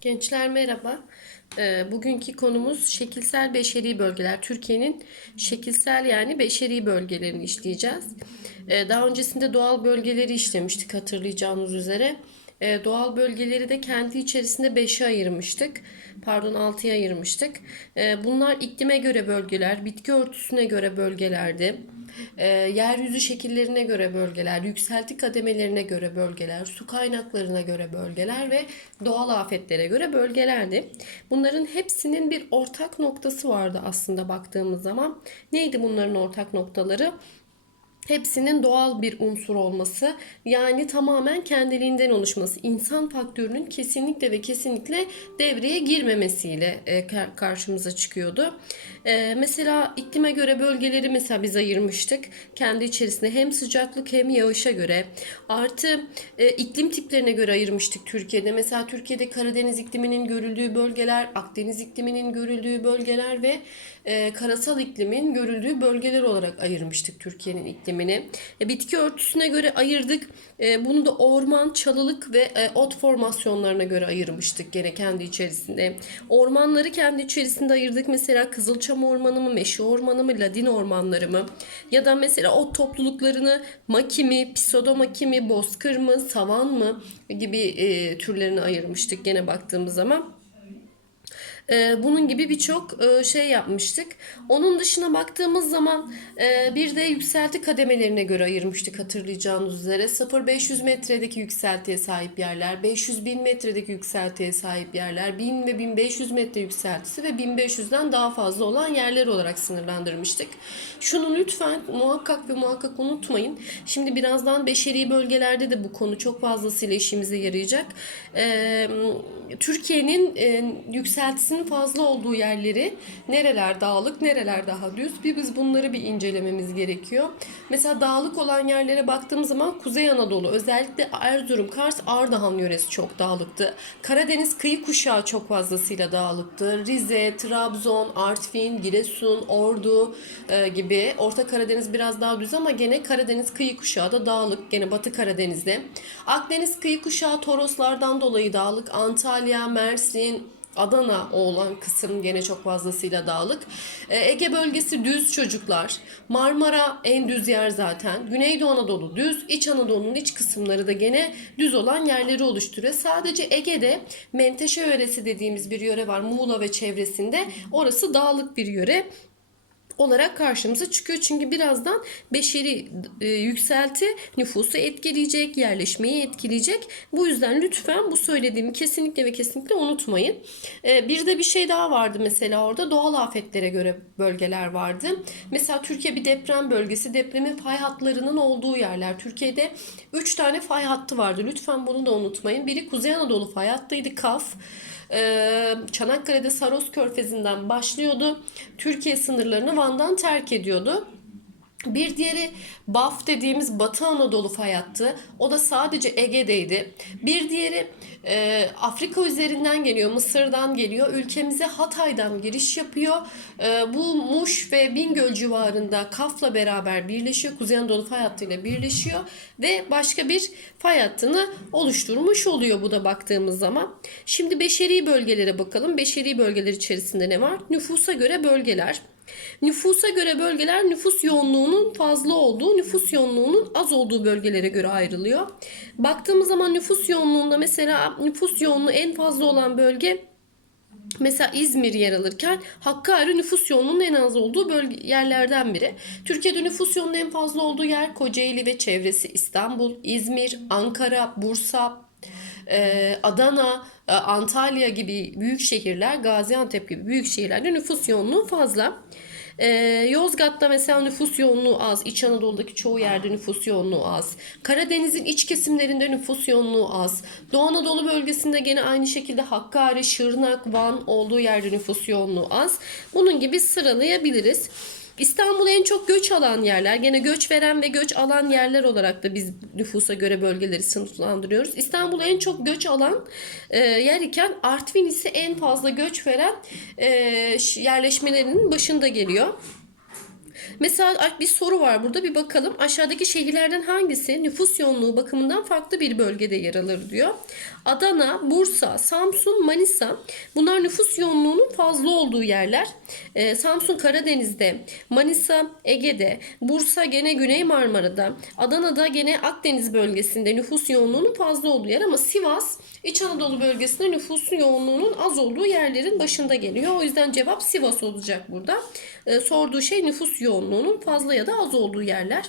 Gençler merhaba. Ee, bugünkü konumuz şekilsel beşeri bölgeler. Türkiye'nin şekilsel yani beşeri bölgelerini işleyeceğiz. Ee, daha öncesinde doğal bölgeleri işlemiştik hatırlayacağınız üzere. Ee, doğal bölgeleri de kendi içerisinde 5'e ayırmıştık. Pardon 6'ya ayırmıştık. Bunlar iklime göre bölgeler, bitki örtüsüne göre bölgelerdi. Ee, yeryüzü şekillerine göre bölgeler, yükselti kademelerine göre bölgeler, su kaynaklarına göre bölgeler ve doğal afetlere göre bölgelerdi. Bunların hepsinin bir ortak noktası vardı aslında baktığımız zaman. Neydi bunların ortak noktaları? Hepsinin doğal bir unsur olması yani tamamen kendiliğinden oluşması insan faktörünün kesinlikle ve kesinlikle devreye girmemesiyle e, kar- karşımıza çıkıyordu. E, mesela iklime göre bölgeleri mesela biz ayırmıştık. Kendi içerisinde hem sıcaklık hem yağışa göre artı e, iklim tiplerine göre ayırmıştık Türkiye'de. Mesela Türkiye'de Karadeniz ikliminin görüldüğü bölgeler, Akdeniz ikliminin görüldüğü bölgeler ve e, karasal iklimin görüldüğü bölgeler olarak ayırmıştık Türkiye'nin iklimini. E, bitki örtüsüne göre ayırdık. E, bunu da orman, çalılık ve e, ot formasyonlarına göre ayırmıştık gene kendi içerisinde. Ormanları kendi içerisinde ayırdık. Mesela Kızılçam Ormanı mı, Meşe Ormanı mı, Ladin ormanları mı? Ya da mesela ot topluluklarını maki mi, pseudomaki mi, bozkır mı, savan mı gibi e, türlerini ayırmıştık gene baktığımız zaman. Ee, bunun gibi birçok e, şey yapmıştık. Onun dışına baktığımız zaman e, bir de yükselti kademelerine göre ayırmıştık hatırlayacağınız üzere. 0-500 metredeki yükseltiye sahip yerler, 500 bin metredeki yükseltiye sahip yerler, 1000 ve 1500 metre yükseltisi ve 1500'den daha fazla olan yerler olarak sınırlandırmıştık. Şunu lütfen muhakkak ve muhakkak unutmayın. Şimdi birazdan beşeri bölgelerde de bu konu çok fazlasıyla işimize yarayacak. Ee, Türkiye'nin e, yükseltisinin fazla olduğu yerleri nereler dağlık, nereler daha düz bir biz bunları bir incelememiz gerekiyor. Mesela dağlık olan yerlere baktığımız zaman Kuzey Anadolu özellikle Erzurum, Kars, Ardahan yöresi çok dağlıktı. Karadeniz kıyı kuşağı çok fazlasıyla dağlıktı. Rize, Trabzon, Artvin, Giresun, Ordu e, gibi. Orta Karadeniz biraz daha düz ama gene Karadeniz kıyı kuşağı da dağlık. Gene Batı Karadeniz'de. Akdeniz kıyı kuşağı Toroslardan dolayı dağlık. Antalya, Mersin, Adana olan kısım gene çok fazlasıyla dağlık. Ee, Ege bölgesi düz çocuklar. Marmara en düz yer zaten. Güneydoğu Anadolu düz. İç Anadolu'nun iç kısımları da gene düz olan yerleri oluşturuyor. Sadece Ege'de Menteşe yöresi dediğimiz bir yöre var. Muğla ve çevresinde. Orası dağlık bir yöre olarak karşımıza çıkıyor. Çünkü birazdan beşeri e, yükselti nüfusu etkileyecek, yerleşmeyi etkileyecek. Bu yüzden lütfen bu söylediğimi kesinlikle ve kesinlikle unutmayın. E, bir de bir şey daha vardı mesela orada doğal afetlere göre bölgeler vardı. Mesela Türkiye bir deprem bölgesi. Depremin fay hatlarının olduğu yerler. Türkiye'de 3 tane fay hattı vardı. Lütfen bunu da unutmayın. Biri Kuzey Anadolu fay hattıydı. KAF. Ee, Çanakkale'de Saros Körfezi'nden başlıyordu. Türkiye sınırlarını Van'dan terk ediyordu. Bir diğeri Baf dediğimiz Batı Anadolu fay hattı. O da sadece Ege'deydi. Bir diğeri e, Afrika üzerinden geliyor, Mısır'dan geliyor. Ülkemize Hatay'dan giriş yapıyor. E, bu Muş ve Bingöl civarında Kaf'la beraber birleşiyor. Kuzey Anadolu fay hattıyla birleşiyor. Ve başka bir fay hattını oluşturmuş oluyor bu da baktığımız zaman. Şimdi beşeri bölgelere bakalım. Beşeri bölgeler içerisinde ne var? Nüfusa göre bölgeler. Nüfusa göre bölgeler nüfus yoğunluğunun fazla olduğu, nüfus yoğunluğunun az olduğu bölgelere göre ayrılıyor. Baktığımız zaman nüfus yoğunluğunda mesela nüfus yoğunluğu en fazla olan bölge Mesela İzmir yer alırken Hakkari nüfus yoğunluğunun en az olduğu bölge, yerlerden biri. Türkiye'de nüfus yoğunluğunun en fazla olduğu yer Kocaeli ve çevresi İstanbul, İzmir, Ankara, Bursa, e, Adana, e, Antalya gibi büyük şehirler, Gaziantep gibi büyük şehirlerde nüfus yoğunluğu fazla. Ee, Yozgat'ta mesela nüfus yoğunluğu az. İç Anadolu'daki çoğu yerde nüfus yoğunluğu az. Karadeniz'in iç kesimlerinde nüfus yoğunluğu az. Doğu Anadolu bölgesinde gene aynı şekilde Hakkari, Şırnak, Van olduğu yerde nüfus yoğunluğu az. Bunun gibi sıralayabiliriz. İstanbul en çok göç alan yerler. Gene göç veren ve göç alan yerler olarak da biz nüfusa göre bölgeleri sınıflandırıyoruz. İstanbul en çok göç alan e, yer iken Artvin ise en fazla göç veren e, yerleşmelerinin başında geliyor. Mesela bir soru var burada bir bakalım. Aşağıdaki şehirlerden hangisi nüfus yoğunluğu bakımından farklı bir bölgede yer alır diyor. Adana, Bursa, Samsun, Manisa bunlar nüfus yoğunluğunun fazla olduğu yerler. Ee, Samsun Karadeniz'de, Manisa Ege'de, Bursa gene Güney Marmara'da, Adana'da gene Akdeniz bölgesinde nüfus yoğunluğunun fazla olduğu yer ama Sivas İç Anadolu bölgesinde nüfusun yoğunluğunun az olduğu yerlerin başında geliyor. O yüzden cevap Sivas olacak burada. Ee, sorduğu şey nüfus yoğunluğunun fazla ya da az olduğu yerler.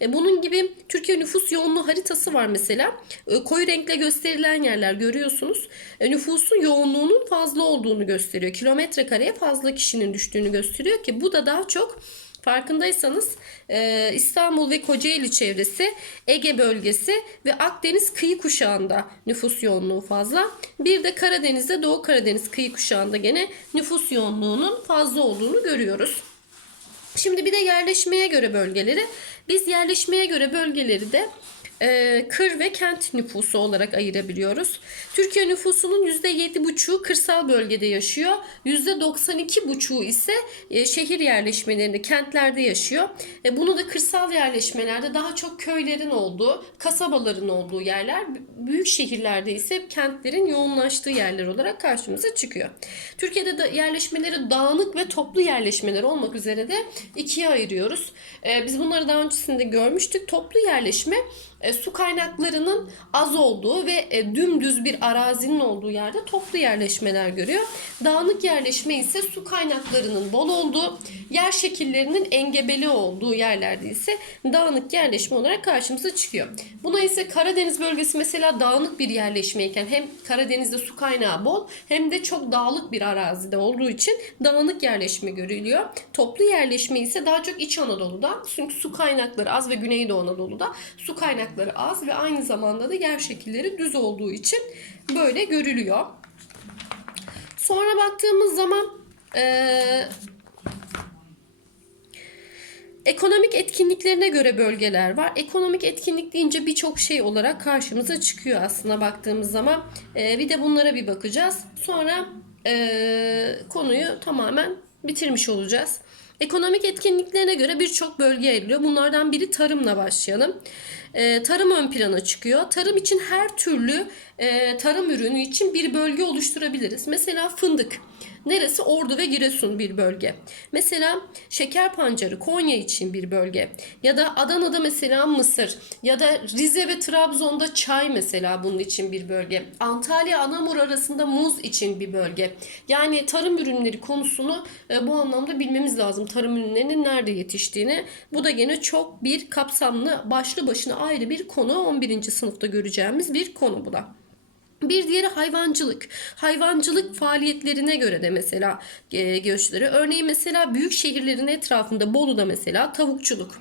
Ee, bunun gibi Türkiye nüfus yoğunluğu haritası var mesela. Ee, koyu renkle gösterilen yerler görüyorsunuz. Ee, nüfusun yoğunluğunun fazla olduğunu gösteriyor. Kilometre kareye fazla kişinin düştüğünü gösteriyor ki bu da daha çok Farkındaysanız e, İstanbul ve Kocaeli çevresi, Ege bölgesi ve Akdeniz kıyı kuşağında nüfus yoğunluğu fazla. Bir de Karadeniz'de Doğu Karadeniz kıyı kuşağında gene nüfus yoğunluğunun fazla olduğunu görüyoruz. Şimdi bir de yerleşmeye göre bölgeleri. Biz yerleşmeye göre bölgeleri de e, kır ve kent nüfusu olarak ayırabiliyoruz. Türkiye nüfusunun %7,5'u kırsal bölgede yaşıyor. %92,5'u ise e, şehir yerleşmelerinde, kentlerde yaşıyor. E, bunu da kırsal yerleşmelerde daha çok köylerin olduğu, kasabaların olduğu yerler, büyük şehirlerde ise kentlerin yoğunlaştığı yerler olarak karşımıza çıkıyor. Türkiye'de de yerleşmeleri dağınık ve toplu yerleşmeler olmak üzere de ikiye ayırıyoruz. E, biz bunları daha öncesinde görmüştük. Toplu yerleşme e, su kaynaklarının az olduğu ve e, dümdüz bir arazinin olduğu yerde toplu yerleşmeler görüyor. Dağınık yerleşme ise su kaynaklarının bol olduğu, yer şekillerinin engebeli olduğu yerlerde ise dağınık yerleşme olarak karşımıza çıkıyor. Buna ise Karadeniz bölgesi mesela dağınık bir yerleşmeyken hem Karadeniz'de su kaynağı bol hem de çok dağlık bir arazide olduğu için dağınık yerleşme görülüyor. Toplu yerleşme ise daha çok İç Anadolu'da çünkü su kaynakları az ve Güneydoğu Anadolu'da su kaynakları az ve aynı zamanda da yer şekilleri düz olduğu için böyle görülüyor. Sonra baktığımız zaman eee Ekonomik etkinliklerine göre bölgeler var. Ekonomik etkinlik deyince birçok şey olarak karşımıza çıkıyor aslında baktığımız zaman. Ee, bir de bunlara bir bakacağız. Sonra e, konuyu tamamen bitirmiş olacağız. Ekonomik etkinliklerine göre birçok bölge ayrılıyor. Bunlardan biri tarımla başlayalım. Ee, tarım ön plana çıkıyor. Tarım için her türlü e, tarım ürünü için bir bölge oluşturabiliriz. Mesela fındık. Neresi? Ordu ve Giresun bir bölge. Mesela şeker pancarı Konya için bir bölge. Ya da Adana'da mesela mısır. Ya da Rize ve Trabzon'da çay mesela bunun için bir bölge. Antalya Anamur arasında muz için bir bölge. Yani tarım ürünleri konusunu e, bu anlamda bilmemiz lazım. Tarım ürünlerinin nerede yetiştiğini. Bu da gene çok bir kapsamlı başlı başına ayrı bir konu. 11. sınıfta göreceğimiz bir konu bu da. Bir diğeri hayvancılık. Hayvancılık faaliyetlerine göre de mesela e, göçleri. Örneğin mesela büyük şehirlerin etrafında Bolu'da mesela tavukçuluk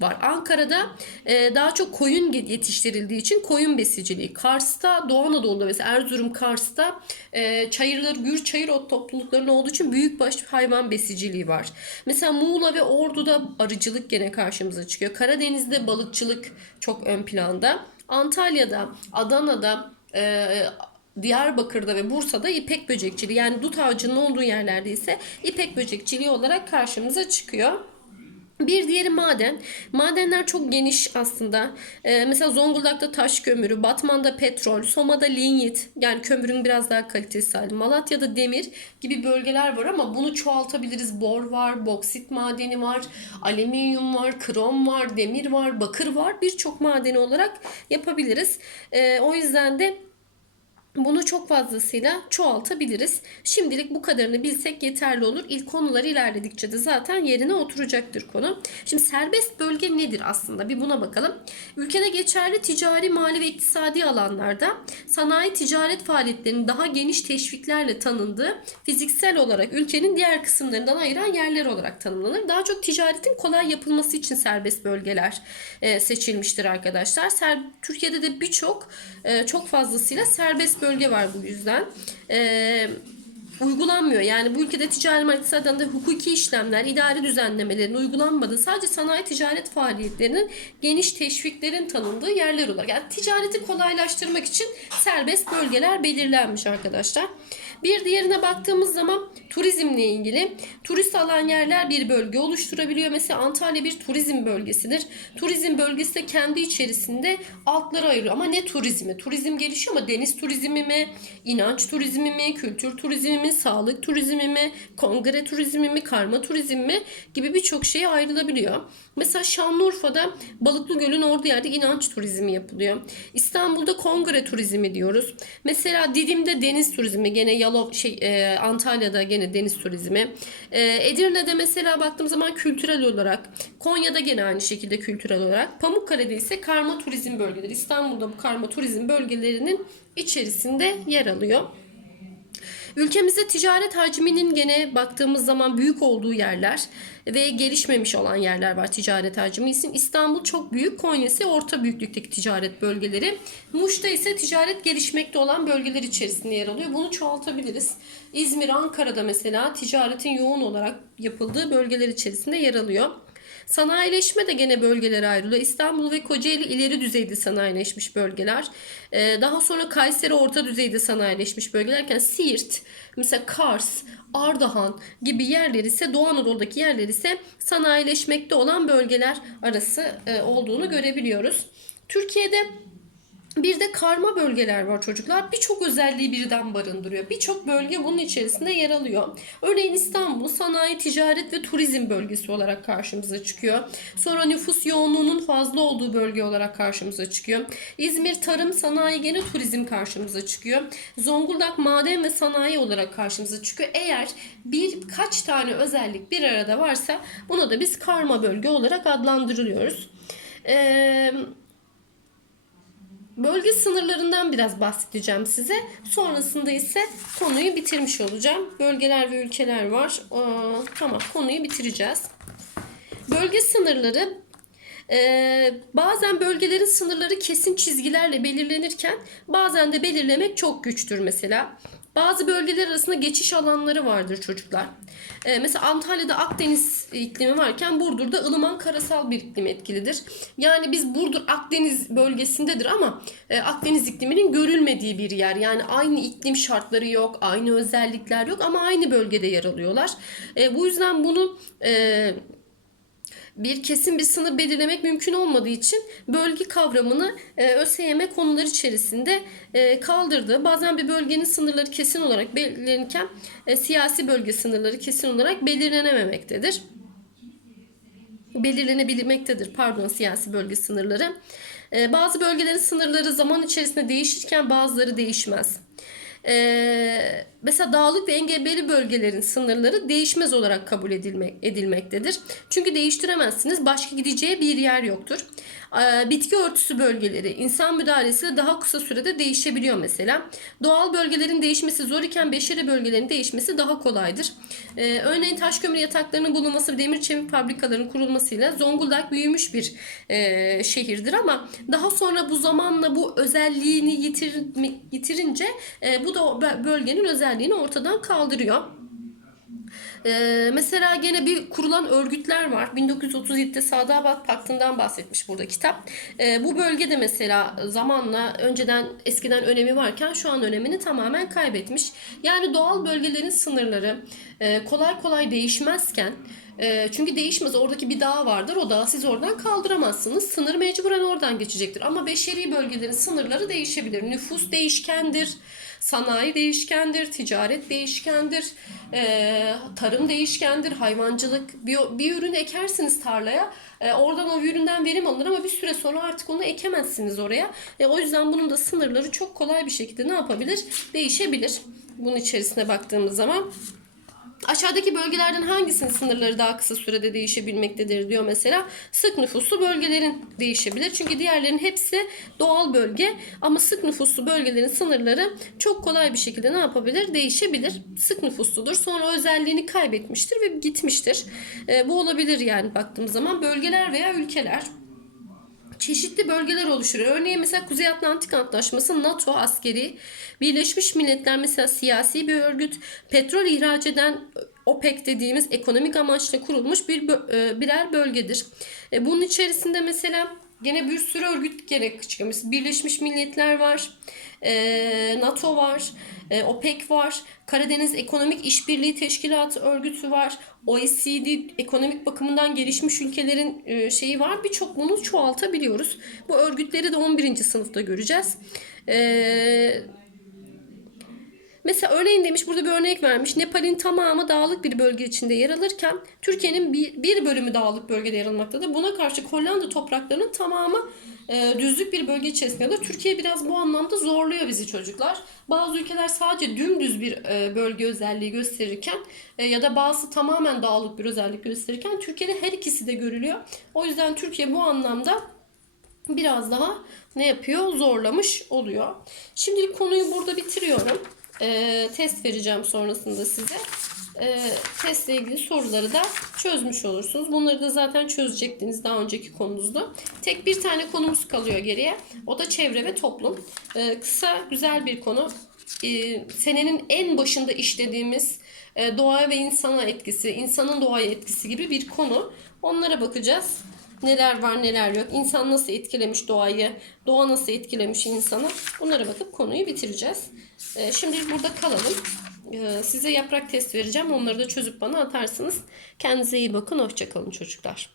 var. Ankara'da e, daha çok koyun yetiştirildiği için koyun besiciliği. Kars'ta Doğu Anadolu'da mesela Erzurum Kars'ta e, çayırlar, gür çayır ot topluluklarının olduğu için büyükbaş hayvan besiciliği var. Mesela Muğla ve Ordu'da arıcılık gene karşımıza çıkıyor. Karadeniz'de balıkçılık çok ön planda. Antalya'da, Adana'da, e, Diyarbakır'da ve Bursa'da ipek böcekçiliği yani dut ağacının olduğu yerlerde ise ipek böcekçiliği olarak karşımıza çıkıyor. Bir diğeri maden. Madenler çok geniş aslında. Ee, mesela Zonguldak'ta taş kömürü, Batman'da petrol, Soma'da linyit yani kömürün biraz daha kalitesi hali. Malatya'da demir gibi bölgeler var ama bunu çoğaltabiliriz. Bor var, boksit madeni var, alüminyum var, krom var, demir var, bakır var. Birçok madeni olarak yapabiliriz. Ee, o yüzden de bunu çok fazlasıyla çoğaltabiliriz. Şimdilik bu kadarını bilsek yeterli olur. İlk konular ilerledikçe de zaten yerine oturacaktır konu. Şimdi serbest bölge nedir aslında? Bir buna bakalım. Ülkede geçerli ticari, mali ve iktisadi alanlarda sanayi ticaret faaliyetlerinin daha geniş teşviklerle tanındığı fiziksel olarak ülkenin diğer kısımlarından ayıran yerler olarak tanımlanır. Daha çok ticaretin kolay yapılması için serbest bölgeler e, seçilmiştir arkadaşlar. Türkiye'de de birçok e, çok fazlasıyla serbest bölge var bu yüzden. Ee, uygulanmıyor. Yani bu ülkede ticari iktisadi alanında hukuki işlemler, idari düzenlemelerin uygulanmadığı sadece sanayi ticaret faaliyetlerinin geniş teşviklerin tanındığı yerler olarak. Yani ticareti kolaylaştırmak için serbest bölgeler belirlenmiş arkadaşlar. Bir diğerine baktığımız zaman turizmle ilgili turist alan yerler bir bölge oluşturabiliyor. Mesela Antalya bir turizm bölgesidir. Turizm bölgesi de kendi içerisinde altlara ayırıyor. Ama ne turizmi? Turizm gelişiyor ama deniz turizmi mi, inanç turizmi mi, kültür turizmi mi, sağlık turizmi mi, kongre turizmi mi, karma turizmi mi gibi birçok şeye ayrılabiliyor. Mesela Şanlıurfa'da Balıklı Göl'ün orada yerde inanç turizmi yapılıyor. İstanbul'da kongre turizmi diyoruz. Mesela Didim'de deniz turizmi, gene Yalov şey e, Antalya'da gene deniz turizmi. E, Edirne'de mesela baktığım zaman kültürel olarak, Konya'da gene aynı şekilde kültürel olarak, Pamukkale'de ise karma turizm bölgeleri. İstanbul'da bu karma turizm bölgelerinin içerisinde yer alıyor. Ülkemizde ticaret hacminin gene baktığımız zaman büyük olduğu yerler ve gelişmemiş olan yerler var ticaret hacmi için. İstanbul çok büyük, Konya ise orta büyüklükteki ticaret bölgeleri. Muş'ta ise ticaret gelişmekte olan bölgeler içerisinde yer alıyor. Bunu çoğaltabiliriz. İzmir, Ankara'da mesela ticaretin yoğun olarak yapıldığı bölgeler içerisinde yer alıyor. Sanayileşme de gene bölgelere ayrılıyor. İstanbul ve Kocaeli ileri düzeyde sanayileşmiş bölgeler. Ee, daha sonra Kayseri orta düzeyde sanayileşmiş bölgelerken Siirt, mesela Kars, Ardahan gibi yerler ise Doğu Anadolu'daki yerler ise sanayileşmekte olan bölgeler arası e, olduğunu görebiliyoruz. Türkiye'de bir de karma bölgeler var çocuklar. Birçok özelliği birden barındırıyor. Birçok bölge bunun içerisinde yer alıyor. Örneğin İstanbul sanayi, ticaret ve turizm bölgesi olarak karşımıza çıkıyor. Sonra nüfus yoğunluğunun fazla olduğu bölge olarak karşımıza çıkıyor. İzmir tarım, sanayi, gene turizm karşımıza çıkıyor. Zonguldak maden ve sanayi olarak karşımıza çıkıyor. Eğer birkaç tane özellik bir arada varsa buna da biz karma bölge olarak adlandırılıyoruz. Eee Bölge sınırlarından biraz bahsedeceğim size. Sonrasında ise konuyu bitirmiş olacağım. Bölgeler ve ülkeler var. Aa, tamam konuyu bitireceğiz. Bölge sınırları ee, bazen bölgelerin sınırları kesin çizgilerle belirlenirken bazen de belirlemek çok güçtür mesela. Bazı bölgeler arasında geçiş alanları vardır çocuklar. Ee, mesela Antalya'da Akdeniz iklimi varken Burdur'da ılıman karasal bir iklim etkilidir. Yani biz Burdur Akdeniz bölgesindedir ama e, Akdeniz ikliminin görülmediği bir yer. Yani aynı iklim şartları yok, aynı özellikler yok ama aynı bölgede yer alıyorlar. E, bu yüzden bunu e, bir kesin bir sınır belirlemek mümkün olmadığı için bölge kavramını e, ÖSYM konular içerisinde e, kaldırdı. Bazen bir bölgenin sınırları kesin olarak belirlenirken e, siyasi bölge sınırları kesin olarak belirlenememektedir. Belirlenebilmektedir pardon siyasi bölge sınırları. E, bazı bölgelerin sınırları zaman içerisinde değişirken bazıları değişmez. Ee, mesela dağlık ve engebeli bölgelerin sınırları değişmez olarak kabul edilmek, edilmektedir. Çünkü değiştiremezsiniz. Başka gideceği bir yer yoktur. Ee, bitki örtüsü bölgeleri insan müdahalesiyle daha kısa sürede değişebiliyor mesela. Doğal bölgelerin değişmesi zor iken beşeri bölgelerin değişmesi daha kolaydır. Ee, örneğin taş kömür yataklarının bulunması demir çelik fabrikalarının kurulmasıyla Zonguldak büyümüş bir e, şehirdir ama daha sonra bu zamanla bu özelliğini yitir, yitirince e, bu da bölgenin özelliğini ortadan kaldırıyor. Ee, mesela gene bir kurulan örgütler var. 1937'de Sadabat Paktı'ndan bahsetmiş burada kitap. Ee, bu bölgede mesela zamanla önceden eskiden önemi varken şu an önemini tamamen kaybetmiş. Yani doğal bölgelerin sınırları e, kolay kolay değişmezken e, çünkü değişmez. Oradaki bir dağ vardır. O dağı siz oradan kaldıramazsınız. Sınır mecburen oradan geçecektir. Ama beşeri bölgelerin sınırları değişebilir. Nüfus değişkendir. Sanayi değişkendir. Ticaret değişkendir. E, tarım değişkendir. Hayvancılık. Bir, ürünü ekersiniz tarlaya. E, oradan o üründen verim alınır ama bir süre sonra artık onu ekemezsiniz oraya. O yüzden bunun da sınırları çok kolay bir şekilde ne yapabilir? Değişebilir. Bunun içerisine baktığımız zaman. Aşağıdaki bölgelerden hangisinin sınırları daha kısa sürede değişebilmektedir diyor mesela. Sık nüfuslu bölgelerin değişebilir. Çünkü diğerlerinin hepsi doğal bölge ama sık nüfuslu bölgelerin sınırları çok kolay bir şekilde ne yapabilir? Değişebilir. Sık nüfusludur. Sonra özelliğini kaybetmiştir ve gitmiştir. E, bu olabilir yani baktığımız zaman bölgeler veya ülkeler çeşitli bölgeler oluşturuyor. Örneğin mesela Kuzey Atlantik Antlaşması NATO askeri, Birleşmiş Milletler mesela siyasi bir örgüt, petrol ihraç eden OPEC dediğimiz ekonomik amaçla kurulmuş bir birer bölgedir. E, bunun içerisinde mesela Gene bir sürü örgüt gerek çıkmış. Birleşmiş Milletler var, e, NATO var, e, OPEC var, Karadeniz Ekonomik İşbirliği Teşkilatı örgütü var, OECD ekonomik bakımından gelişmiş ülkelerin e, şeyi var. Birçok bunu çoğaltabiliyoruz. Bu örgütleri de 11. sınıfta göreceğiz. E, Mesela örneğin demiş burada bir örnek vermiş. Nepal'in tamamı dağlık bir bölge içinde yer alırken Türkiye'nin bir, bir bölümü dağlık bölgede yer almaktadır. Buna karşı Hollanda topraklarının tamamı e, düzlük bir bölge içerisindedir. Türkiye biraz bu anlamda zorluyor bizi çocuklar. Bazı ülkeler sadece dümdüz bir e, bölge özelliği gösterirken e, ya da bazı tamamen dağlık bir özellik gösterirken Türkiye'de her ikisi de görülüyor. O yüzden Türkiye bu anlamda biraz daha ne yapıyor? Zorlamış oluyor. Şimdilik konuyu burada bitiriyorum. Ee, test vereceğim sonrasında size. Ee, testle ilgili soruları da çözmüş olursunuz. Bunları da zaten çözecektiniz daha önceki konunuzda. Tek bir tane konumuz kalıyor geriye. O da çevre ve toplum. Ee, kısa, güzel bir konu. Ee, senenin en başında işlediğimiz e, doğaya ve insana etkisi, insanın doğaya etkisi gibi bir konu. Onlara bakacağız. Neler var neler yok. İnsan nasıl etkilemiş doğayı, doğa nasıl etkilemiş insanı. Bunlara bakıp konuyu bitireceğiz. Ee, Şimdi burada kalalım. Ee, Size yaprak test vereceğim. Onları da çözüp bana atarsınız. Kendinize iyi bakın. Hoşçakalın çocuklar.